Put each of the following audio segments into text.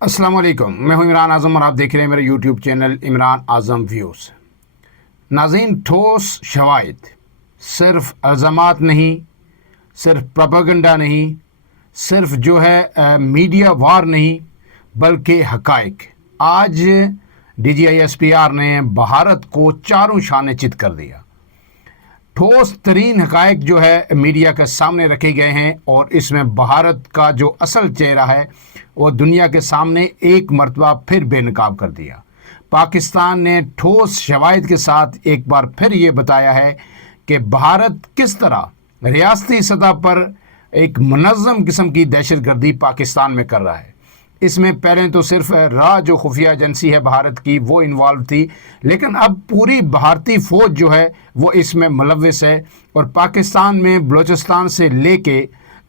السلام علیکم، میں ہوں عمران اعظم اور آپ دیکھ رہے ہیں میرے یوٹیوب چینل عمران اعظم ویوز۔ ناظرین، ٹھوس شواہد، صرف الزامات نہیں، صرف پروپیگنڈا نہیں، صرف میڈیا وار نہیں، بلکہ حقائق۔ آج D G I S P R نے بھارت کو چاروں شانے چت کر دیا۔ ٹھوس ترین حقائق میڈیا کے سامنے رکھے گئے ہیں، اور اس میں بھارت کا جو اصل چہرہ ہے وہ دنیا کے سامنے ایک مرتبہ پھر بے نقاب کر دیا۔ پاکستان نے ٹھوس شواہد کے ساتھ ایک بار پھر یہ بتایا ہے کہ بھارت کس طرح ریاستی سطح پر ایک منظم قسم کی دہشت گردی پاکستان میں کر رہا ہے۔ اس میں پہلے تو صرف جو خفیہ ایجنسی ہے بھارت کی وہ انوالو تھی، لیکن اب پوری بھارتی فوج وہ اس میں ملوث ہے، اور پاکستان میں بلوچستان سے لے کے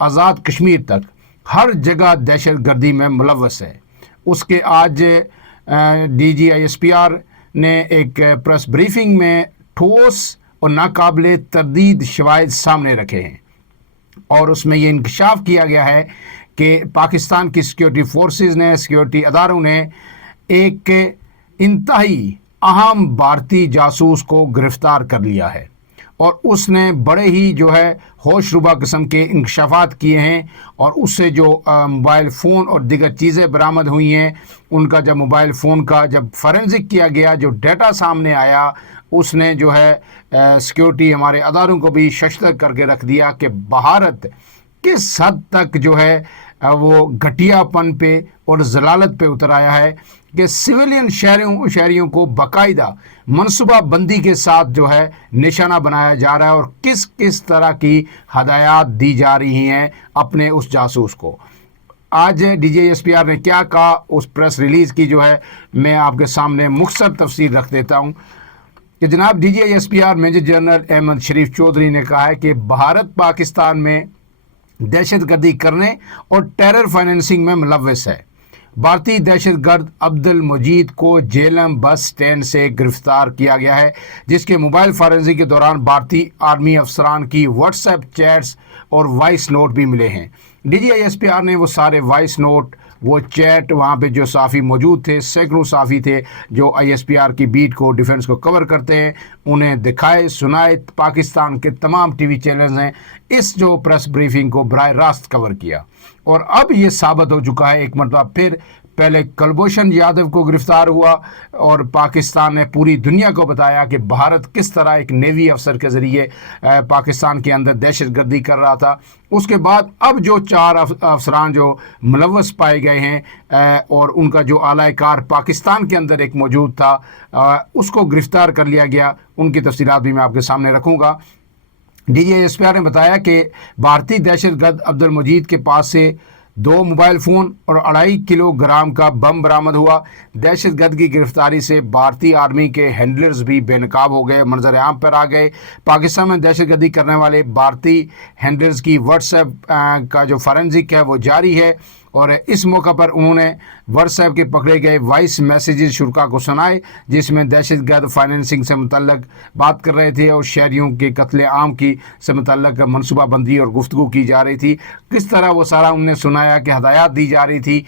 آزاد کشمیر تک ہر جگہ دہشت گردی میں ملوث ہے۔ اس کے آج D G I S P R نے ایک پریس بریفنگ میں ٹھوس اور ناقابل تردید شواہد سامنے رکھے ہیں، اور اس میں یہ انکشاف کیا گیا ہے کہ پاکستان کی سیکیورٹی فورسز نے، سیکیورٹی اداروں نے ایک انتہائی اہم بھارتی جاسوس کو گرفتار کر لیا ہے، اور اس نے بڑے ہی ہوش ربا قسم کے انکشافات کیے ہیں، اور اس سے جو موبائل فون اور دیگر چیزیں برآمد ہوئی ہیں، ان کا جب موبائل فون کا جب فورینزک کیا گیا، جو ڈیٹا سامنے آیا، اس نے سیکیورٹی ہمارے اداروں کو بھی ششدر کر کے رکھ دیا کہ بھارت کس حد تک وہ گھٹیا پن پہ اور ضلالت پہ اتر آیا ہے کہ سویلین شہریوں کو باقاعدہ منصوبہ بندی کے ساتھ نشانہ بنایا جا رہا ہے، اور کس کس طرح کی ہدایات دی جا رہی ہیں اپنے اس جاسوس کو۔ آج D G S P R نے کیا کہا، اس پریس ریلیز کی میں آپ کے سامنے مختصر تفصیل رکھ دیتا ہوں کہ جناب D G I S P R major general Ahmed Sharif Chaudhry نے کہا ہے کہ بھارت پاکستان میں دہشت گردی کرنے اور ٹیرر فائنینسنگ میں ملوث ہے۔ بھارتی دہشت گرد عبد المجید کو جیلم بس سٹینڈ سے گرفتار کیا گیا ہے، جس کے موبائل فورینزک کے دوران بھارتی آرمی افسران کی واٹس ایپ چیٹس اور وائس نوٹ بھی ملے ہیں۔ D G I S P R نے وہ سارے وائس نوٹ، وہ چیٹ، وہاں پہ جو صحافی موجود تھے، سینکڑوں صحافی تھے جو آئی ایس پی آر کی بیٹ کو، ڈیفنس کو کور کرتے ہیں، انہیں دکھائے، سنائے۔ پاکستان کے تمام ٹی وی چینلز نے اس پریس بریفنگ کو براہ راست کور کیا، اور اب یہ ثابت ہو چکا ہے ایک مرتبہ پھر۔ پہلے کلبھوشن یادو کو گرفتار ہوا، اور پاکستان نے پوری دنیا کو بتایا کہ بھارت کس طرح ایک نیوی افسر کے ذریعے پاکستان کے اندر دہشت گردی کر رہا تھا۔ اس کے بعد اب جو 4 افسران ملوث پائے گئے ہیں، اور ان کا جو اعلی کار پاکستان کے اندر ایک موجود تھا، اس کو گرفتار کر لیا گیا۔ ان کی تفصیلات بھی میں آپ کے سامنے رکھوں گا۔ D G S P R نے بتایا کہ بھارتی دہشت گرد عبد المجید کے پاس سے 2 موبائل فون اور 2.5 کلو گرام کا بم برآمد ہوا۔ دہشت گرد کی گرفتاری سے بھارتی آرمی کے ہینڈلرز بھی بے نقاب ہو گئے، منظر عام پر آ گئے۔ پاکستان میں دہشت گردی کرنے والے بھارتی ہینڈلرز کی واٹس ایپ کا جو فورینزک ہے وہ جاری ہے، اور اس موقع پر انہوں نے واٹس ایپ کے پکڑے گئے وائس میسیجز شرکا کو سنائے، جس میں دہشت گرد فائنینسنگ سے متعلق بات کر رہے تھے، اور شہریوں کے قتل عام سے متعلق منصوبہ بندی اور گفتگو کی جا رہی تھی۔ کس طرح وہ سارا انہوں نے سنایا کہ ہدایات دی جا رہی تھی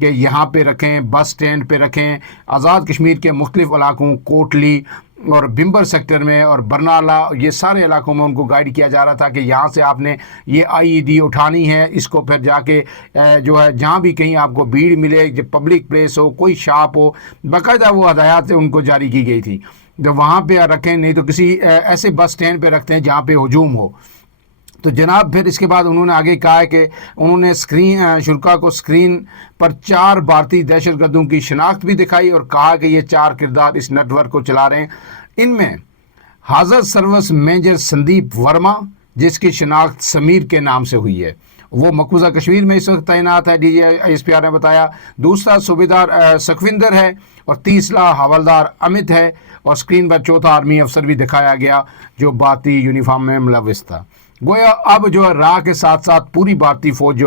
کہ یہاں پہ رکھیں، بس سٹینڈ پہ رکھیں، آزاد کشمیر کے مختلف علاقوں، کوٹلی اور بمبر سیکٹر میں اور برنالہ، یہ سارے علاقوں میں ان کو گائیڈ کیا جا رہا تھا کہ یہاں سے آپ نے یہ آئی ای ڈی اٹھانی ہے، اس کو پھر جا کے جہاں بھی کہیں آپ کو بھیڑ ملے، جب پبلک پلیس ہو، کوئی شاپ ہو، باقاعدہ وہ ہدایات ان کو جاری کی گئی تھی، جو وہاں پہ رکھیں، نہیں تو کسی ایسے بس سٹینڈ پہ رکھتے ہیں جہاں پہ ہجوم ہو۔ تو جناب پھر اس کے بعد انہوں نے آگے کہا ہے کہ انہوں نے شرکا کو اسکرین پر 4 بھارتی دہشت گردوں کی شناخت بھی دکھائی، اور کہا کہ یہ 4 کردار اس نیٹ ورک کو چلا رہے ہیں۔ ان میں حاضر سروس میجر سندیپ ورما، جس کی شناخت سمیر کے نام سے ہوئی ہے، وہ مقبوضہ کشمیر میں اس وقت تعینات ہے، D G I S P R نے بتایا۔ دوسرا صوبیدار سکھوندر ہے، اور تیسرا حوالدار امت ہے، اور اسکرین پر چوتھا آرمی افسر بھی دکھایا گیا جو بھارتی یونیفارم میں ملوث تھا۔ گویا اب راہ کے ساتھ ساتھ پوری بھارتی فوج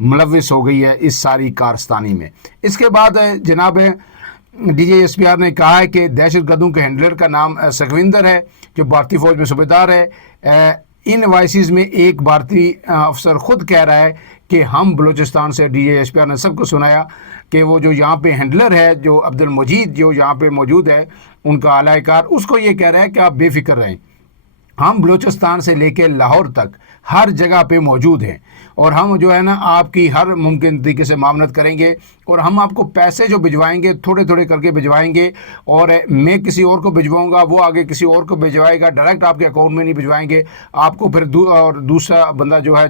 ملوث ہو گئی ہے اس ساری کارستانی میں۔ اس کے بعد جناب D G S P R نے کہا ہے کہ دہشت گردوں کے ہینڈلر کا نام سکھوندر ہے، جو بھارتی فوج میں صوبیدار ہے۔ ان وائسز میں ایک بھارتی افسر خود کہہ رہا ہے کہ ہم بلوچستان سے D G S P R نے سب کو سنایا کہ وہ جو یہاں پہ ہینڈلر ہے جو عبد المجید جو یہاں پہ موجود ہے ان کا اعلی کار، اس کو یہ کہہ رہا ہے کہ آپ بے فکر رہیں، ہم بلوچستان سے لے کے لاہور تک ہر جگہ پہ موجود ہیں اور ہم جو ہے نا آپ کی ہر ممکن طریقے سے معاونت کریں گے اور ہم آپ کو پیسے جو بھجوائیں گے تھوڑے تھوڑے کر کے بھجوائیں گے، اور میں کسی اور کو بھجواؤں گا، وہ آگے کسی اور کو بھجوائے گا، ڈائریکٹ آپ کے اکاؤنٹ میں نہیں بھجوائیں گے، آپ کو پھر اور دوسرا بندہ جو ہے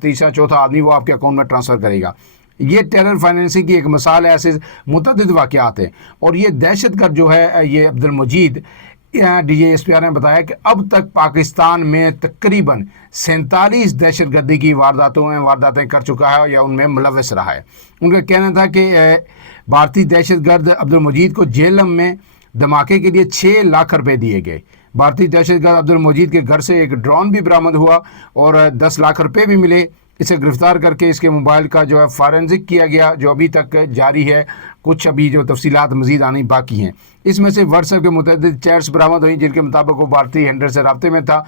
تیسرا چوتھا آدمی وہ آپ کے اکاؤنٹ میں ٹرانسفر کرے گا۔ یہ ٹیرر فائنینسنگ کی ایک مثال ہے، ایسے متعدد واقعات ہیں۔ اور یہ دہشت گرد جو ہے یہ Abdul Majeed, D G S P R نے بتایا کہ اب تک پاکستان میں تقریباً 47 دہشت گردی کی وارداتیں کر چکا ہے یا ان میں ملوث رہا ہے۔ ان کا کہنا تھا کہ بھارتی دہشت گرد عبد المجید کو جہلم میں دھماکے کے لیے 6 لاکھ روپے دیے گئے۔ بھارتی دہشت گرد عبد المجید کے گھر سے ایک ڈرون بھی برآمد ہوا اور 10 لاکھ روپے بھی ملے۔ اسے گرفتار کر کے اس کے موبائل کا جو ہے فارنزک کیا گیا، جو ابھی تک جاری ہے، کچھ ابھی جو تفصیلات مزید آنی باقی ہیں۔ اس میں سے واٹس ایپ کے متعدد چیٹس برآمد ہوئیں جن کے مطابق وہ بھارتی ہینڈلر سے رابطے میں تھا،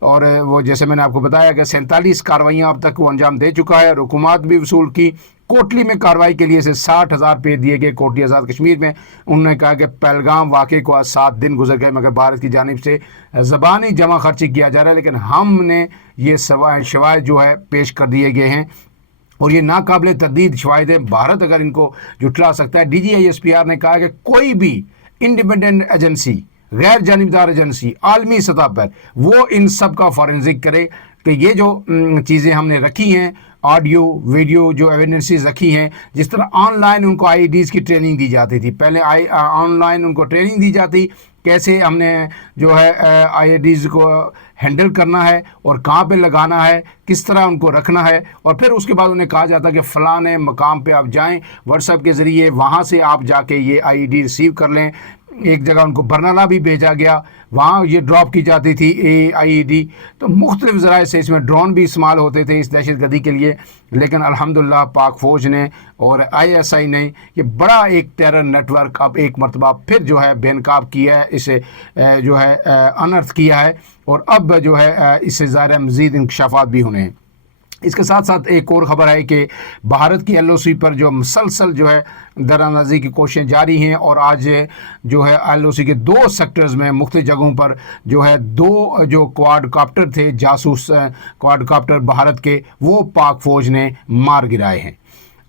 اور وہ جیسے میں نے آپ کو بتایا کہ 47 کاروائیاں اب تک وہ انجام دے چکا ہے۔ رقومات بھی وصول کی۔ کوٹلی میں کارروائی کے لیے اسے 60,000 روپے دیے گئے۔ کوٹلی آزاد کشمیر میں انہوں نے کہا کہ پہلگام واقعے کو 7 دن گزر گئے مگر بھارت کی جانب سے زبانی جمع خرچی کیا جا رہا ہے، لیکن ہم نے یہ شواہد جو ہے پیش کر دیے گئے ہیں اور یہ ناقابل تردید شواہد ہے۔ بھارت اگر ان کو جھٹلا سکتا ہے، D G S P R نے کہا کہ کوئی بھی انڈیپینڈنٹ ایجنسی، غیر جانبدار ایجنسی عالمی سطح پر وہ ان سب کا فارنزک کرے کہ یہ جو چیزیں ہم نے رکھی ہیں، آڈیو ویڈیو جو ایویڈنسز رکھی ہیں، جس طرح آن لائن ان کو آئی ڈیز کی ٹریننگ دی جاتی تھی، پہلے آن لائن ان کو ٹریننگ دی جاتی کیسے ہم نے جو ہے آئی ڈیز کو ہینڈل کرنا ہے اور کہاں پہ لگانا ہے، کس طرح ان کو رکھنا ہے، اور پھر اس کے بعد انہیں کہا جاتا کہ فلاں مقام پہ آپ جائیں واٹس ایپ کے ذریعے، وہاں سے آپ جا کے یہ آئی ڈی ریسیو کر لیں۔ ایک جگہ ان کو برنالہ بھی بھیجا گیا، وہاں یہ ڈراپ کی جاتی تھی آئی ڈی۔ تو مختلف ذرائع سے اس میں ڈرون بھی استعمال ہوتے تھے اس دہشت گردی کے لیے، لیکن الحمدللہ پاک فوج نے اور آئی ایس آئی نے یہ بڑا ایک ٹیرر نیٹ ورک اب ایک مرتبہ پھر جو ہے بے نقاب کیا ہے، اسے جو ہے انرتھ کیا ہے، اور اب جو ہے اس سے ظاہر مزید انکشافات بھی ہونے ہیں۔ اس کے ساتھ ساتھ ایک اور خبر ہے کہ بھارت کی ایل او سی پر جو مسلسل جو ہے دراندازی کی کوششیں جاری ہیں، اور آج جو ہے ایل او سی کے 2 سیکٹرز میں مختلف جگہوں پر جو ہے 2 جو کوارڈ کاپٹر تھے، جاسوس کوارڈ کاپٹر بھارت کے، وہ پاک فوج نے مار گرائے ہیں۔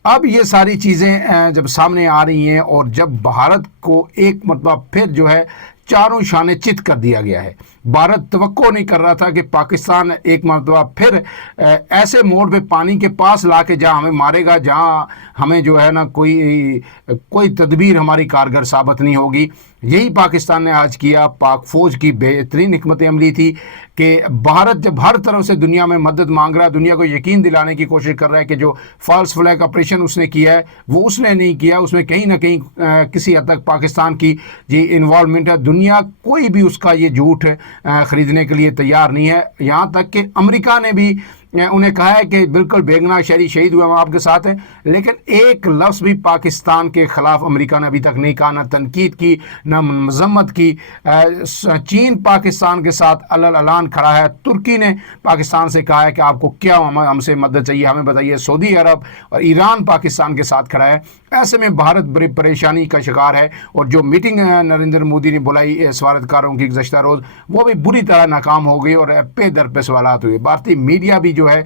اب یہ ساری چیزیں جب سامنے آ رہی ہیں اور جب بھارت کو ایک مرتبہ پھر جو ہے چاروں شانے چت کر دیا گیا ہے، بھارت توقع نہیں کر رہا تھا کہ پاکستان ایک مرتبہ پھر ایسے موڑ پہ پانی کے پاس لا کے جہاں ہمیں مارے گا، جہاں ہمیں جو ہے نا کوئی تدبیر ہماری کارگر ثابت نہیں ہوگی۔ یہی پاکستان نے آج کیا۔ پاک فوج کی بہترین حکمت عملی تھی کہ بھارت جب ہر طرف سے دنیا میں مدد مانگ رہا ہے، دنیا کو یقین دلانے کی کوشش کر رہا ہے کہ جو فالس فلیگ آپریشن اس نے کیا ہے وہ اس نے نہیں کیا، اس میں کہیں نہ کہیں کسی حد تک پاکستان کی انوالومنٹ ہے۔ دنیا کوئی بھی اس کا یہ جھوٹ خریدنے کے لیے تیار نہیں ہے، یہاں تک کہ امریکہ نے بھی انہیں کہا ہے کہ بالکل بے گناہ شہری شہید ہوئے، ہم آپ کے ساتھ ہیں، لیکن ایک لفظ بھی پاکستان کے خلاف امریکہ نے ابھی تک نہیں کہا، نہ تنقید کی نہ مذمت کی۔ چین پاکستان کے ساتھ اعلان کھڑا ہے، ترکی نے پاکستان سے کہا ہے کہ آپ کو کیا ہم سے مدد چاہیے ہمیں بتائیے، سعودی عرب اور ایران پاکستان کے ساتھ کھڑا ہے۔ ایسے میں بھارت بڑی پریشانی کا شکار ہے، اور جو میٹنگ نریندر مودی نے بلائی سفارتکاروں کی گزشتہ روز، وہ بھی بری طرح ناکام ہو گئی اور پہ در پہ سوالات ہوئے۔ بھارتی میڈیا بھی جو ہے،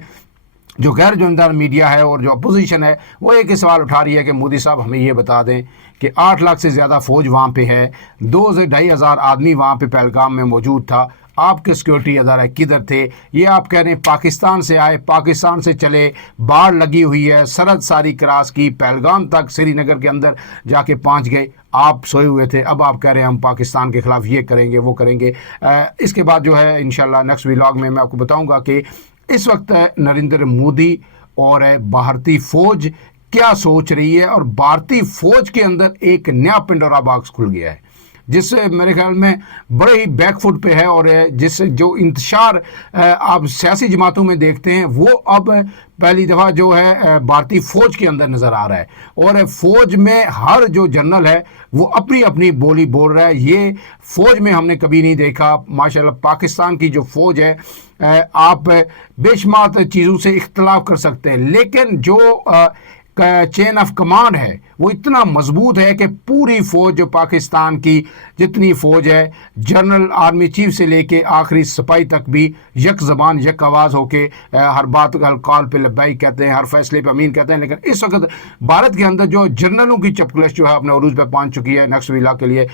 جو غیر جانبدار میڈیا ہے اور جو اپوزیشن ہے، وہ ایک ہی سوال اٹھا رہی ہے کہ مودی صاحب ہمیں یہ بتا دیں کہ 8 لاکھ سے زیادہ فوج وہاں پہ ہے، 2 سے 2.5 ہزار آدمی وہاں پہ پہلگام میں موجود تھا، آپ کے سیکورٹی ادارے کدھر تھے؟ یہ آپ کہہ رہے ہیں پاکستان سے آئے، پاکستان سے چلے، باڑ لگی ہوئی ہے، سرحد ساری کراس کی، پہلگام تک سری نگر کے اندر جا کے پہنچ گئے، آپ سوئے ہوئے تھے، اب آپ کہہ رہے ہیں ہم پاکستان کے خلاف یہ کریں گے وہ کریں گے۔ اس کے بعد جو ہے انشاءاللہ نیکسٹ ولاگ میں آپ کو بتاؤں گا کہ اس وقت نریندر مودی اور بھارتی فوج کیا سوچ رہی ہے، اور بھارتی فوج کے اندر ایک نیا پنڈورا باکس کھل گیا ہے۔ جس میرے خیال میں بڑے ہی بیک فٹ پہ ہے، اور جس جو انتشار آپ سیاسی جماعتوں میں دیکھتے ہیں وہ اب پہلی دفعہ جو ہے بھارتی فوج کے اندر نظر آ رہا ہے، اور فوج میں ہر جو جنرل ہے وہ اپنی اپنی بولی بول رہا ہے۔ یہ فوج میں ہم نے کبھی نہیں دیکھا۔ ماشاءاللہ پاکستان کی جو فوج ہے، آپ بے شمار چیزوں سے اختلاف کر سکتے ہیں، لیکن جو چین آف کمانڈ ہے وہ اتنا مضبوط ہے کہ پوری فوج جو پاکستان کی جتنی فوج ہے، جنرل آرمی چیف سے لے کے آخری سپاہی تک بھی یک زبان یک آواز ہو کے ہر بات کال پہ لبیک کہتے ہیں، ہر فیصلے پہ امین کہتے ہیں۔ لیکن اس وقت بھارت کے اندر جو جنرلوں کی چپکلش جو ہے اپنے عروج پہ پہنچ چکی ہے۔ نیکسٹ ویلا کے لیے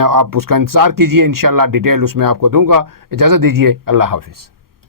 آپ اس کا انتظار کیجئے، انشاءاللہ ڈیٹیل اس میں آپ کو دوں گا۔ اجازت دیجئے، اللہ حافظ۔